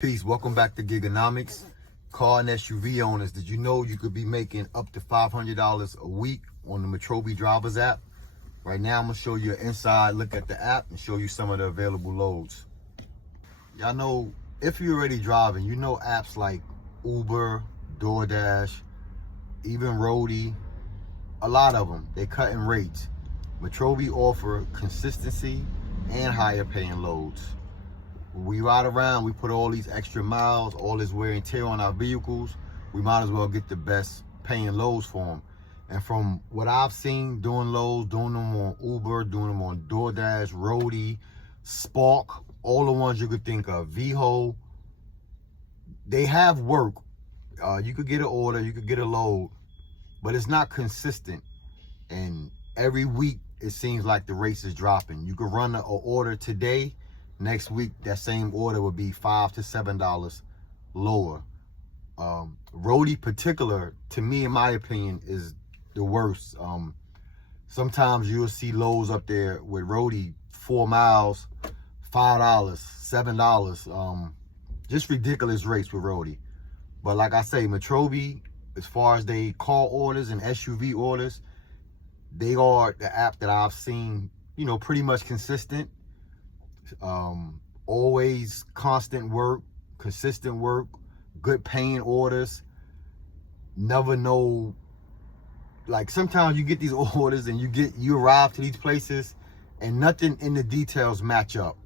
Peace, welcome back to Giganomics. Car and SUV owners, did you know you could be making up to $500 a week on the Metrobi Driver App? Right now, I'm gonna show you an inside look at the app and show you some of the available loads. Y'all know, if you're already driving, you know apps like Uber, DoorDash, even Roadie, a lot of them, they cutting rates. Metrobi offer consistency and higher paying loads. We ride around, we put all these extra miles, all this wear and tear on our vehicles, we might as well get the best paying loads for them. And from what I've seen, doing loads, doing them on Uber, doing them on DoorDash, Roadie, Spark, all the ones you could think of, VHO, they have work. You could get an order, you could get a load, but it's not consistent. And every week, it seems like the race is dropping. You could run an order today, next week, that same order would be $5 to $7 lower. Roadie particular, to me, in my opinion, is the worst. Sometimes you'll see loads up there with Roadie, 4 miles, $5, $7. Just ridiculous rates with Roadie. But like I say, Metrobi, as far as they car orders and SUV orders, they are the app that I've seen, you know, pretty much consistent. Always constant work, consistent work, good paying orders. Never know, like sometimes you get these orders and you arrive to these places and nothing in the details match up.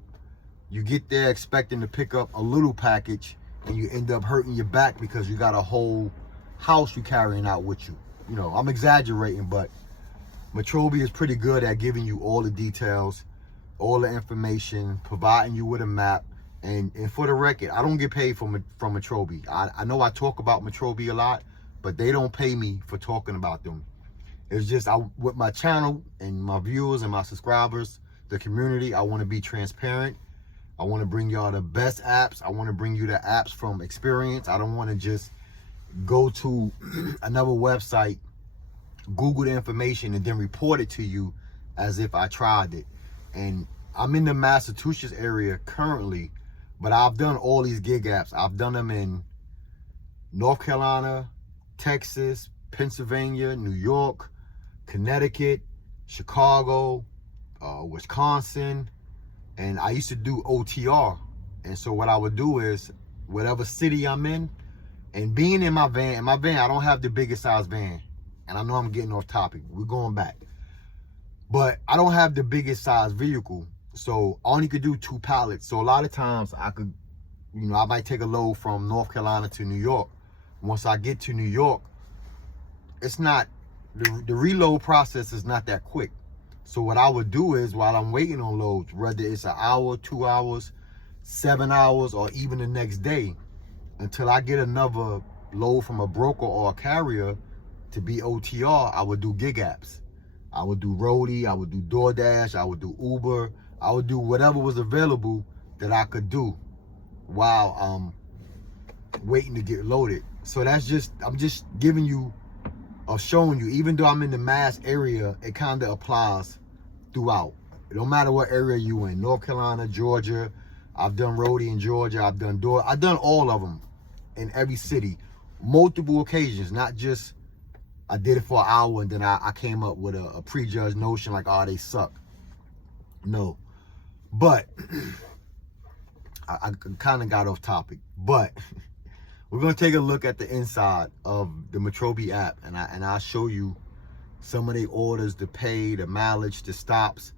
You get there expecting to pick up a little package and you end up hurting your back because you got a whole house you carrying out with you. You know, I'm exaggerating, but Metrobi is pretty good at giving you all the details, all the information, providing you with a map. And for the record, I don't get paid from Metrobi. I know I talk about Metrobi a lot, but they don't pay me for talking about them. It's just with my channel and my viewers and my subscribers, the community, I want to be transparent. I want to bring y'all the best apps. I want to bring you the apps from experience. I don't want to just go to another website, Google the information, and then report it to you as if I tried it. And I'm in the Massachusetts area currently, but I've done all these gig apps. I've done them in North Carolina, Texas, Pennsylvania, New York, Connecticut, Chicago, Wisconsin, and I used to do OTR. And so what I would do is, whatever city I'm in, and being in my van, I don't have the biggest size van. And I know I'm getting off topic. We're going back. But I don't have the biggest size vehicle, so I only could do 2 pallets. So a lot of times I could, you know, I might take a load from North Carolina to New York. Once I get to New York, it's not, the reload process is not that quick. So what I would do is, while I'm waiting on loads, whether it's an hour, 2 hours, 7 hours, or even the next day, until I get another load from a broker or a carrier to be OTR, I would do gig apps. I would do Roadie, I would do DoorDash, I would do Uber, I would do whatever was available that I could do while waiting to get loaded. So that's just, I'm just giving you, or showing you, even though I'm in the Mass area, it kind of applies throughout. It don't matter what area you in, North Carolina, Georgia, I've done Roadie in Georgia, I've done all of them in every city, multiple occasions, not just I did it for an hour and then I came up with a prejudged notion like, oh, they suck. No. But I kind of got off topic. But we're going to take a look at the inside of the Metrobi app, and I'll show you some of the orders, the pay, the mileage, the stops.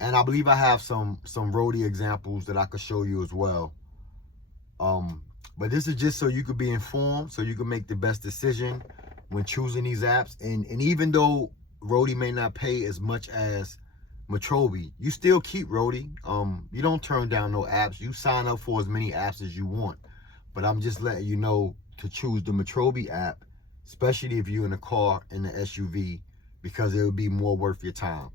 And I believe I have some Roadie examples that I could show you as well. But this is just so you could be informed, so you can make the best decision when choosing these apps. And even though Roadie may not pay as much as Metrobi, you still keep Roadie. You don't turn down no apps. You sign up for as many apps as you want. But I'm just letting you know to choose the Metrobi app, especially if you're in a car and an SUV, because it will be more worth your time.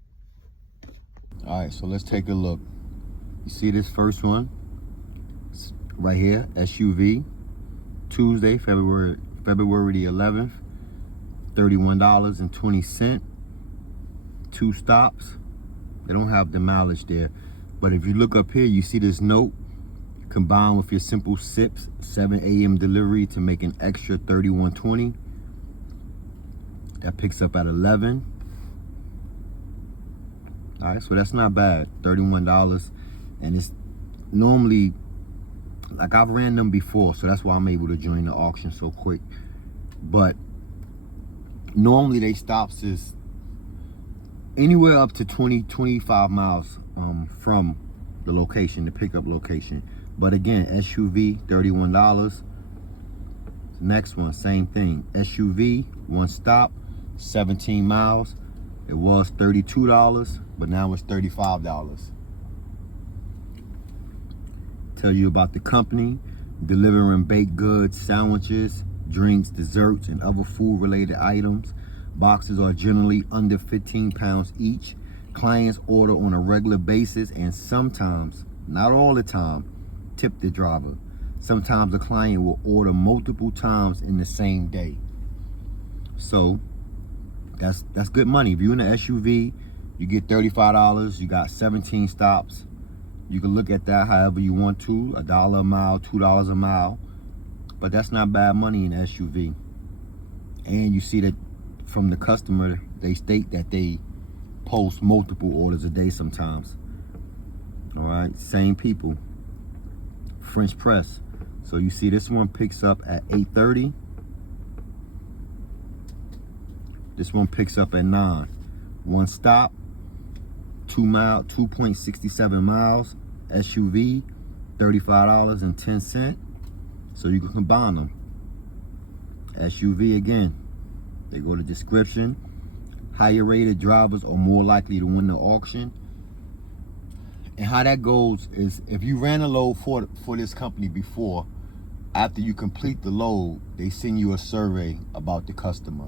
All right, so let's take a look. You see this first one right here, SUV, Tuesday, February the 11th. $31.20, 2 stops. They don't have the mileage there, but if you look up here, you see this note, Combined with your simple sips, 7 a.m. delivery to make an extra $31.20. That picks up at 11. All right, so that's not bad, $31. And it's normally, like I've ran them before, so that's why I'm able to join the auction so quick. But normally they stops is anywhere up to 20-25 miles from the location, the pickup location. But again, SUV, $31. Next one, same thing. SUV, one stop, 17 miles. It was $32, but now it's $35. Tell you about the company, delivering baked goods, sandwiches, drinks, desserts, and other food-related items. Boxes are generally under 15 pounds each. Clients order on a regular basis and sometimes, not all the time, tip the driver. Sometimes a client will order multiple times in the same day. So that's good money. If you're in an SUV, you get $35. You got 17 stops. You can look at that however you want to, $1 a mile, $2 a mile. But that's not bad money in an SUV. And you see that from the customer, they state that they post multiple orders a day sometimes. All right, same people. French press. So you see this one picks up at 8:30. This one picks up at 9. One stop, 2.67 miles. SUV, $35.10. So you can combine them. SUV again, they go to description. Higher rated drivers are more likely to win the auction. And how that goes is if you ran a load for this company before, after you complete the load, they send you a survey about the customer.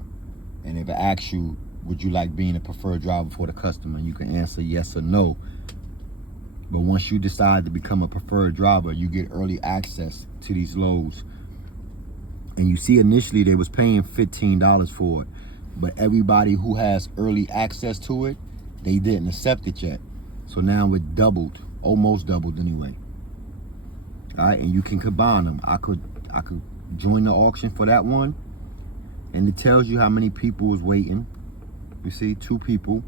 And if it asks you, would you like being a preferred driver for the customer, you can answer yes or no. But once you decide to become a preferred driver, you get early access to these loads. And you see initially they was paying $15 for it. But everybody who has early access to it, they didn't accept it yet. So now it doubled, almost doubled anyway. All right, and you can combine them. I could join the auction for that one. And it tells you how many people is waiting. You see, 2 people.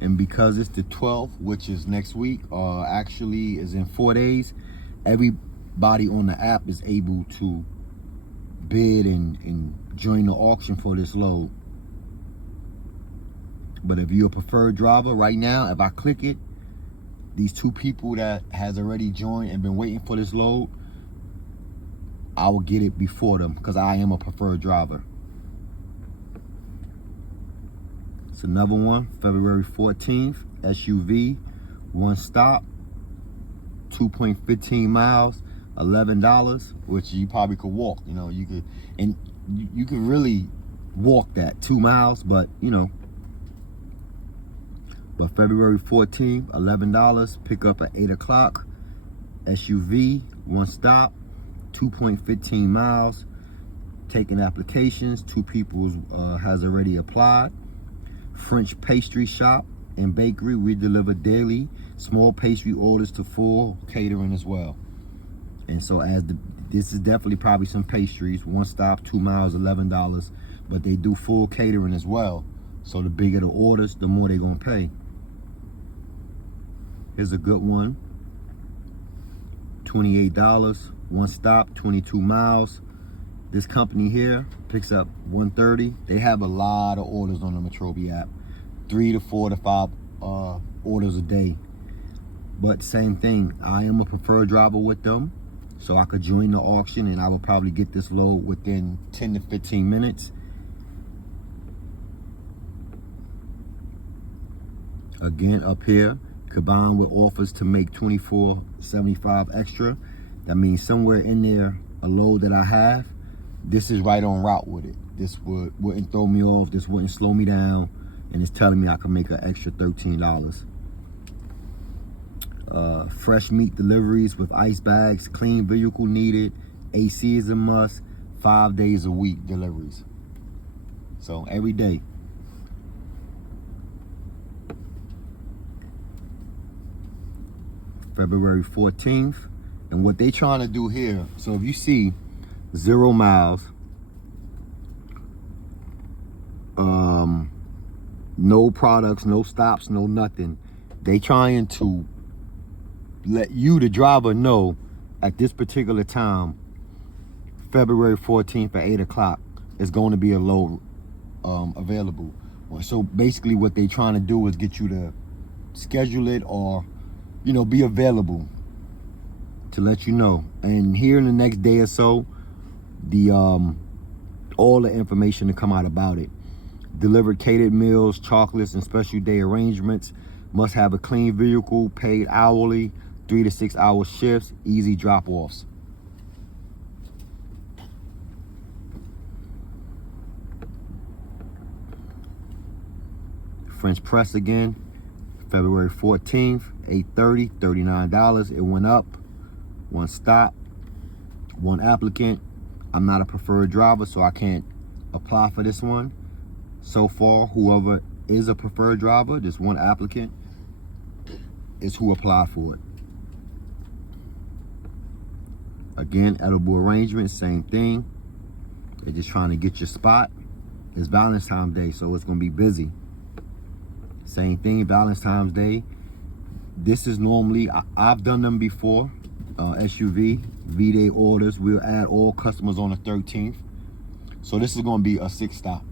And because it's the 12th, which is next week, actually is in 4 days, everybody on the app is able to bid and join the auction for this load. But if you're a preferred driver right now, if I click it, these 2 people that has already joined and been waiting for this load, I will get it before them because I am a preferred driver. It's another one, February 14th, SUV, one stop, 2.15 miles, $11, which you probably could walk, you know, you could really walk that 2 miles, but you know. But February 14th, $11, pick up at 8 o'clock, SUV, one stop, 2.15 miles, taking applications, 2 people has already applied. French pastry shop and bakery, we deliver daily small pastry orders to full catering as well. And so this is definitely probably some pastries, one stop, 2 miles, $11, but they do full catering as well. So the bigger the orders, the more they're gonna pay. Here's a good one, $28, one stop, 22 miles. This company here picks up 130. They have a lot of orders on the Metrobi app, 3 to 4 to 5 orders a day. But same thing, I am a preferred driver with them, so I could join the auction and I will probably get this load within 10 to 15 minutes. Again, up here, combined with offers to make $24.75 extra. That means somewhere in there, a load that I have, this is right on route with it. This wouldn't throw me off, this wouldn't slow me down, and it's telling me I can make an extra $13. Fresh meat deliveries with ice bags, clean vehicle needed, AC is a must, 5 days a week deliveries. So every day. February 14th. And what they trying to do here, so if you see 0 miles, no products, no stops, no nothing, they trying to let you, the driver, know at this particular time, February 14th at 8 o'clock, is going to be a load available. So basically what they trying to do is get you to schedule it, or be available to let you know. And here in the next day or so, the all the information to come out about it. Delivered catered meals, chocolates, and special day arrangements. Must have a clean vehicle, paid hourly, 3 to 6 hour shifts, easy drop-offs. French press again, February 14th, 8:30, $39. It went up. 1 stop, 1 applicant. I'm not a preferred driver, so I can't apply for this one. So far, whoever is a preferred driver, this 1 applicant, is who applied for it. Again, edible arrangements, same thing. They're just trying to get your spot. It's Valentine's Day, so it's gonna be busy. Same thing, Valentine's Day. This is normally, I've done them before. SUV, V-Day orders. We'll add all customers on the 13th. So this is gonna be a 6 stop.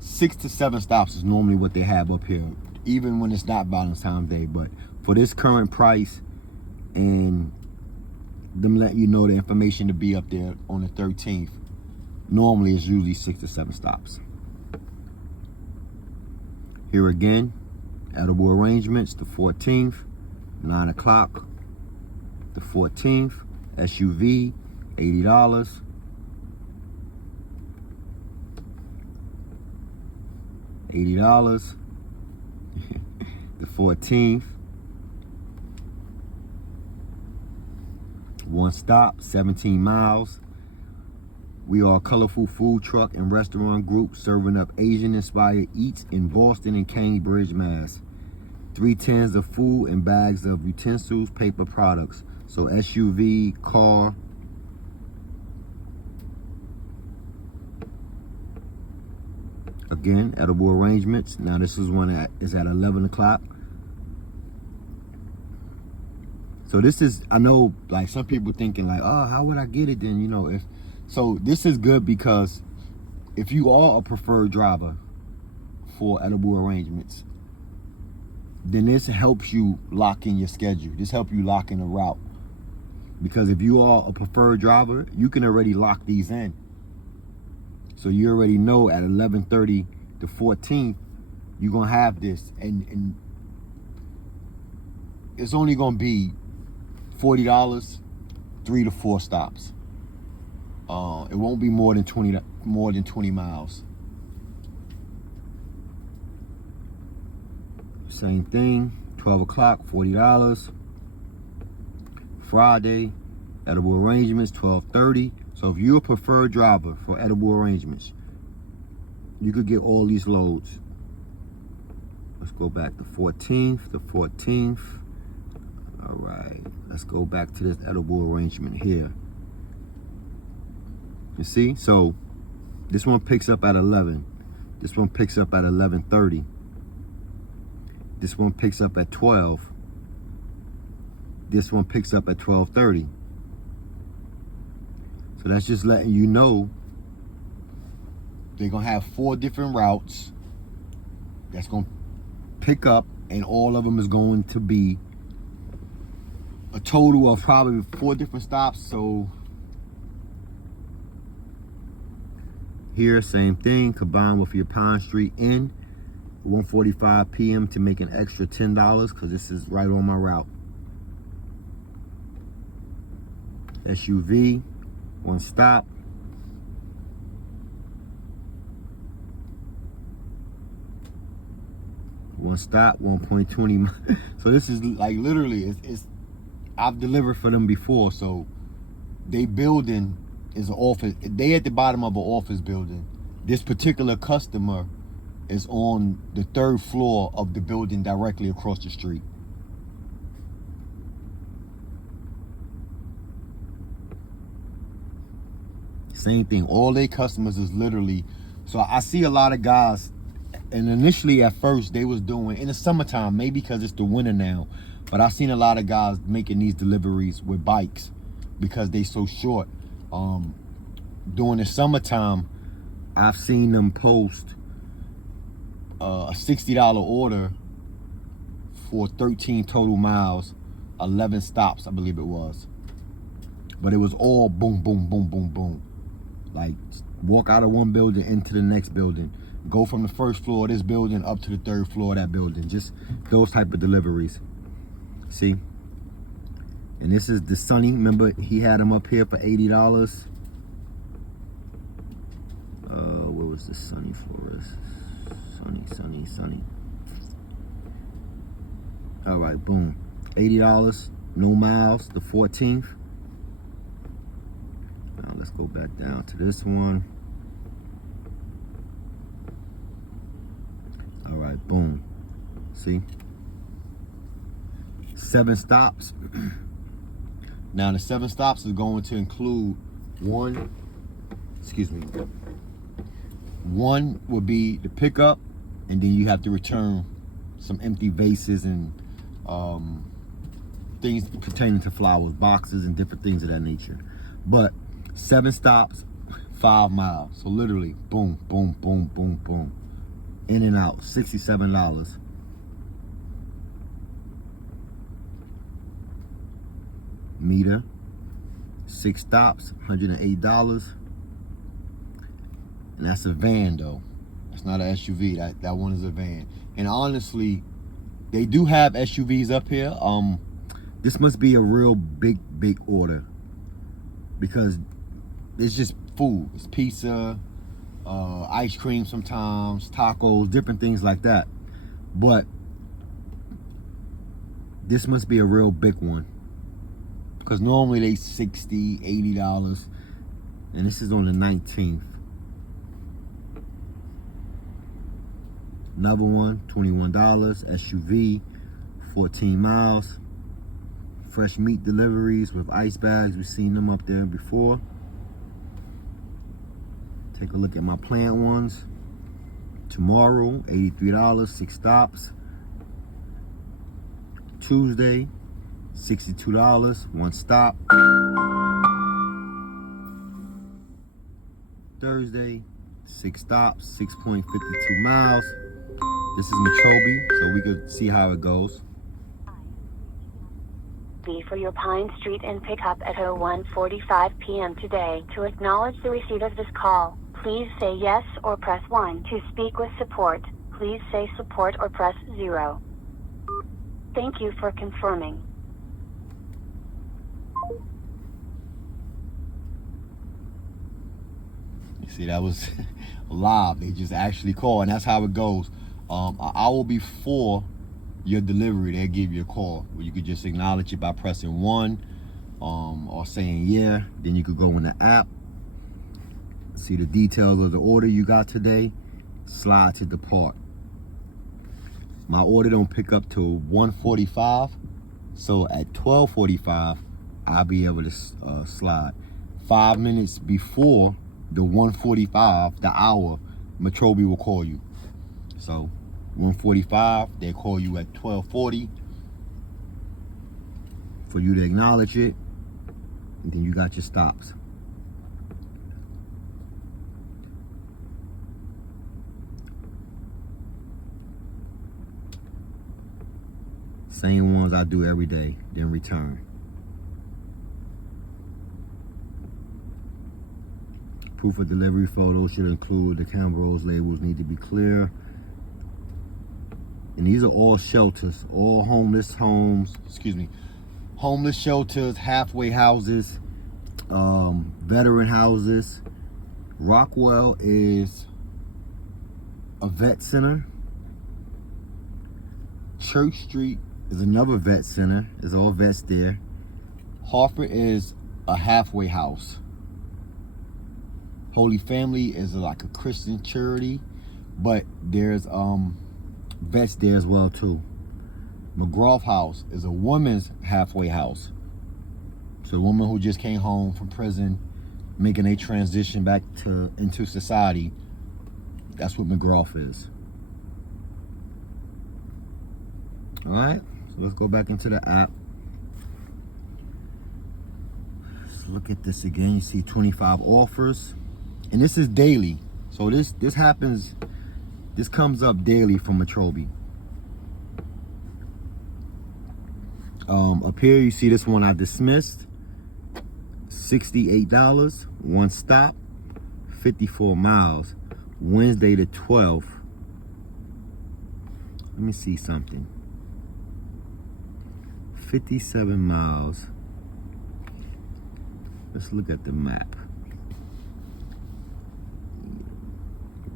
6 to 7 stops is normally what they have up here, even when it's not Valentine's Day. But for this current price and them letting you know the information to be up there on the 13th, normally it's usually 6 to 7 stops. Here again, edible arrangements, the 14th, 9 o'clock, the 14th, SUV, $80. $80. The 14th, 1 stop, 17 miles. We are a colorful food truck and restaurant group serving up Asian-inspired eats in Boston and Cambridge, Mass. 3 tins of food and bags of utensils, paper products. So SUV, car. Again, edible arrangements. Now this is one that is at 11 o'clock. So this is, I know, like some people thinking like, oh, how would I get it then? So this is good because if you are a preferred driver for edible arrangements, then this helps you lock in your schedule. This helps you lock in a route. Because if you are a preferred driver, you can already lock these in. So you already know at 11:30 the 14th, you're gonna have this, and it's only gonna be $40, 3 to 4 stops. It won't be more than 20 miles. Same thing, 12 o'clock, $40. Friday, edible arrangements, 12:30. So if you're a preferred driver for edible arrangements, you could get all these loads. Let's go back to the 14th. All right, let's go back to this edible arrangement here. You see, so this one picks up at 11. This one picks up at 11:30. This one picks up at 12. This one picks up at 12:30. So that's just letting you know they're gonna have 4 different routes that's gonna pick up, and all of them is going to be a total of probably 4 different stops. So here, same thing, combined with your Pine Street Inn, 1:45 p.m. to make an extra $10 because this is right on my route. SUV, 1 stop. One stop, 1.20. So this is like literally, it's I've delivered for them before. So they building is an office. They at the bottom of an office building. This particular customer is on the 3rd floor of the building directly across the street. Same thing. All their customers is literally, so I see a lot of guys, and initially at first they was doing, in the summertime, maybe because it's the winter now, but I've seen a lot of guys making these deliveries with bikes because they so short. During the summertime, I've seen them post a $60 order for 13 total miles, 11 stops, I believe it was. But it was all boom, boom, boom, boom, boom. Like, walk out of one building into the next building. Go from the first floor of this building up to the third floor of that building. Just those type of deliveries. See? And this is the Sunny. Remember, he had them up here for $80. Where was the Sunny florist? Sunny. All right, boom. $80, no miles, the 14th. Now let's go back down to this one. All right, boom. See? 7 stops. Now the 7 stops is going to include one would be the pickup, and then you have to return some empty vases and things pertaining to flowers, boxes and different things of that nature. But 7 stops, 5 miles. So literally, boom, boom, boom, boom, boom. In and out, $67. Meter, 6 stops, $108. And that's a van though. That's not an SUV. That one is a van. And honestly, they do have SUVs up here. This must be a real big order, because it's just food. It's pizza, ice cream sometimes, tacos, different things like that. But this must be a real big one, because normally they $60, $80, and this is on the 19th. Another one, $21, SUV, 14 miles. Fresh meat deliveries with ice bags. We've seen them up there before. Take a look at my plant ones. Tomorrow, $83, 6 stops. Tuesday, $62, 1 stop. Thursday, 6 stops, 6.52 miles. This is Metrobi, so we could see how it goes. Be for your Pine Street and pick up at 01:45 p.m. today. To acknowledge the receipt of this call, please say yes or press 1. To speak with support, please say support or press 0. Thank you for confirming. You see, that was live. They just actually call, and that's how it goes. An hour before your delivery, they'll give you a call where you could just acknowledge it by pressing 1 or saying yeah. Then you could go in the app, see the details of the order you got today, slide to depart. My order don't pick up till 1:45, so at 12:45 I'll be able to slide. 5 minutes before the 1:45, the hour, Metrobi will call you. So 1:45, they call you at 12:40 for you to acknowledge it, and then you got your stops. Same ones I do every day, then return. Proof of delivery photo should include the Cambros labels need to be clear. And these are all shelters, all homeless homes, homeless shelters, halfway houses, veteran houses. Rockwell is a vet center. Church Street is another vet center. There's all vets there. Hartford is a halfway house. Holy Family is like a Christian charity, but there's vets there as well too. McGraw House is a woman's halfway house. So a woman who just came home from prison, making a transition back into society. That's what McGraw is. All right, so let's go back into the app. Let's look at this again. You see 25 offers, and this is daily. So this happens. This comes up daily from Metrobi. Up here you see this one I dismissed. $68, one stop, 54 miles. Wednesday the 12th. Let me see something. 57 miles. Let's look at the map.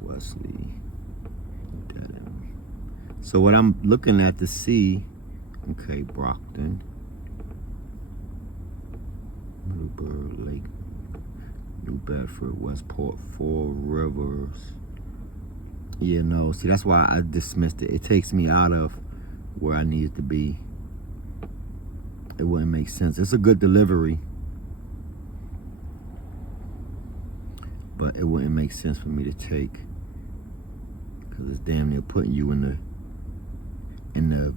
Wesley. So what I'm looking at to see, okay, Brockton, Middleburg, Lake, New Bedford, Westport, Four Rivers. Yeah, no, see, that's why I dismissed it. It takes me out of where I need to be. It wouldn't make sense. It's a good delivery, but it wouldn't make sense for me to take, because it's damn near putting you in the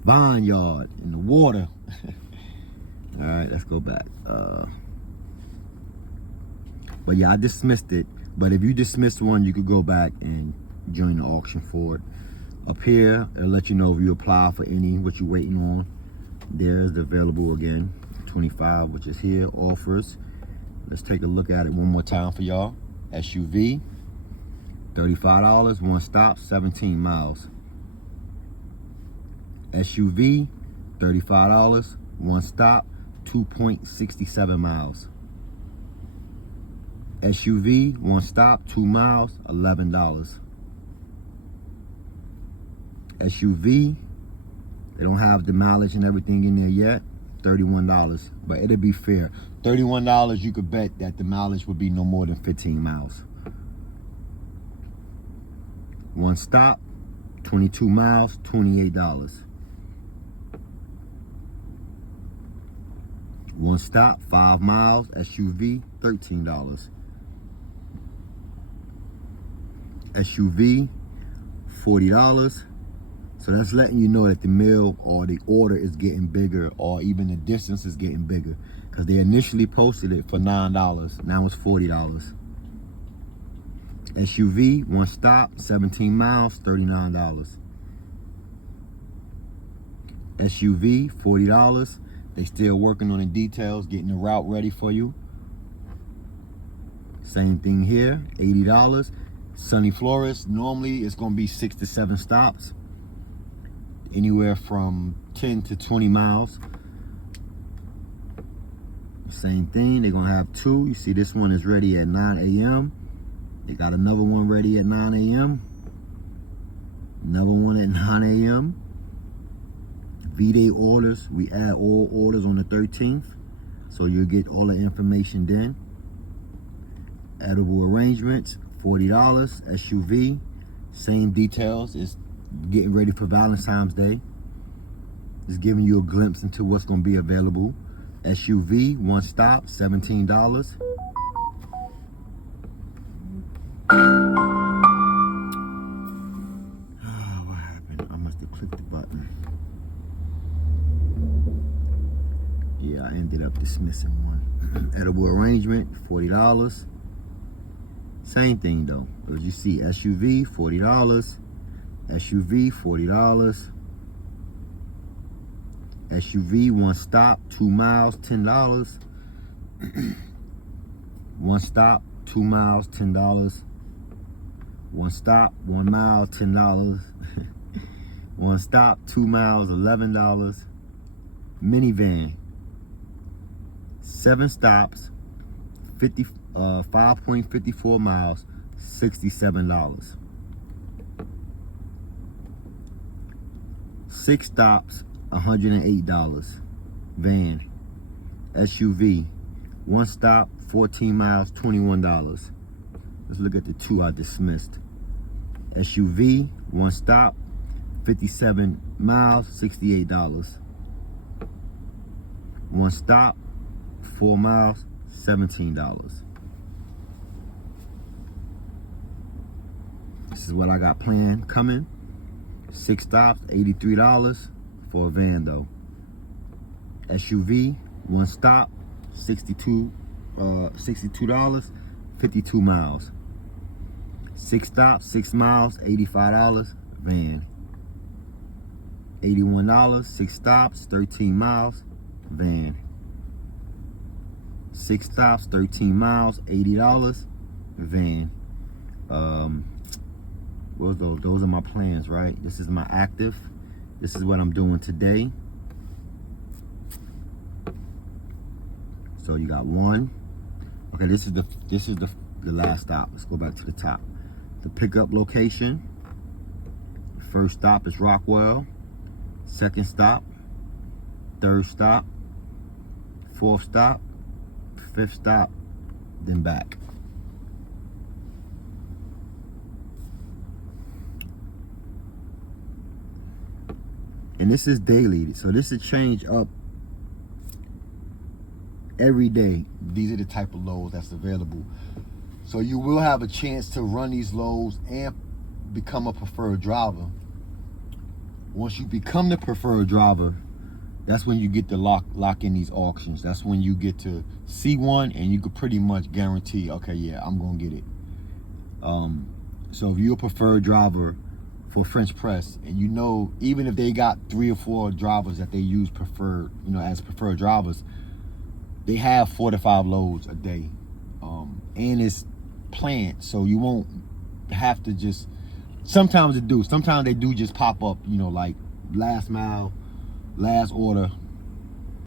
vineyard, in the water. All right, let's go back. But yeah, I dismissed it. But if you dismissed one, you could go back and join the auction for it. Up here, it'll let you know if you apply for any, what you're waiting on. There's the available again, 25, which is here, offers. Let's take a look at it one more time for y'all. SUV, $35, one stop, 17 miles. SUV, $35, one stop, 2.67 miles. SUV, one stop, 2 miles, $11. SUV, they don't have the mileage and everything in there yet, $31. But it'll be fair. $31, you could bet that the mileage would be no more than 15 miles. One stop, 22 miles, $28. One stop, 5 miles, SUV, $13. SUV, $40. So that's letting you know that the meal or the order is getting bigger, or even the distance is getting bigger, because they initially posted it for $9. Now it's $40. SUV, one stop, 17 miles, $39. SUV, $40. They still working on the details, getting the route ready for you. Same thing here, $80. Sunny Flores, normally it's gonna be 6 to 7 stops. Anywhere from 10 to 20 miles. Same thing, they're gonna have 2. You see this one is ready at 9 a.m. They got another one ready at 9 a.m. Another one at 9 a.m. V-Day orders, we add all orders on the 13th. So you'll get all the information then. Edible arrangements, $40. SUV, same details. It's getting ready for Valentine's Day. It's giving you a glimpse into what's going to be available. SUV, one stop, $17. What happened? I must have clicked the button. Yeah, I ended up dismissing one. Edible arrangement, $40. Same thing though. As you see, SUV, $40. SUV, $40. SUV, one stop, 2 miles, $10. One stop, 2 miles, $10. One stop, 1 mile, $10. One stop, 2 miles, $11. Minivan, 7 stops, 5.54 miles, $67. 6 stops, $108. Van, SUV, 1 stop, 14 miles, $21. Let's look at the 2 I dismissed. SUV, 1 stop, 57 miles, $68. 1 stop, 4 miles, $17. is what I got planned coming. 6 stops, $83 for a van though. SUV, 1 stop, $62, 52 miles. 6 stops, 6 miles, $85, van. $81, 6 stops, 13 miles, van. 6 stops, 13 miles, $80, van. What was those? Those are my plans, right? This is my active. This is what I'm doing today. So you got 1. Okay, this is the last stop. Let's go back to the top. The pickup location. First stop is Rockwell. Second stop. Third stop. Fourth stop. Fifth stop. Then back. And this is daily, so this is change up every day. These are the type of loads that's available. So you will have a chance to run these loads and become a preferred driver. Once you become the preferred driver, that's when you get to lock in these auctions. That's when you get to see one and you could pretty much guarantee, okay, yeah, I'm gonna get it. So if you're a preferred driver for French Press, and you know, even if they got 3 or 4 drivers that they use preferred, you know, as preferred drivers, they have 4 to 5 loads a day, and it's planned, so you won't have to just. Sometimes they do just pop up, you know, like last mile, last order,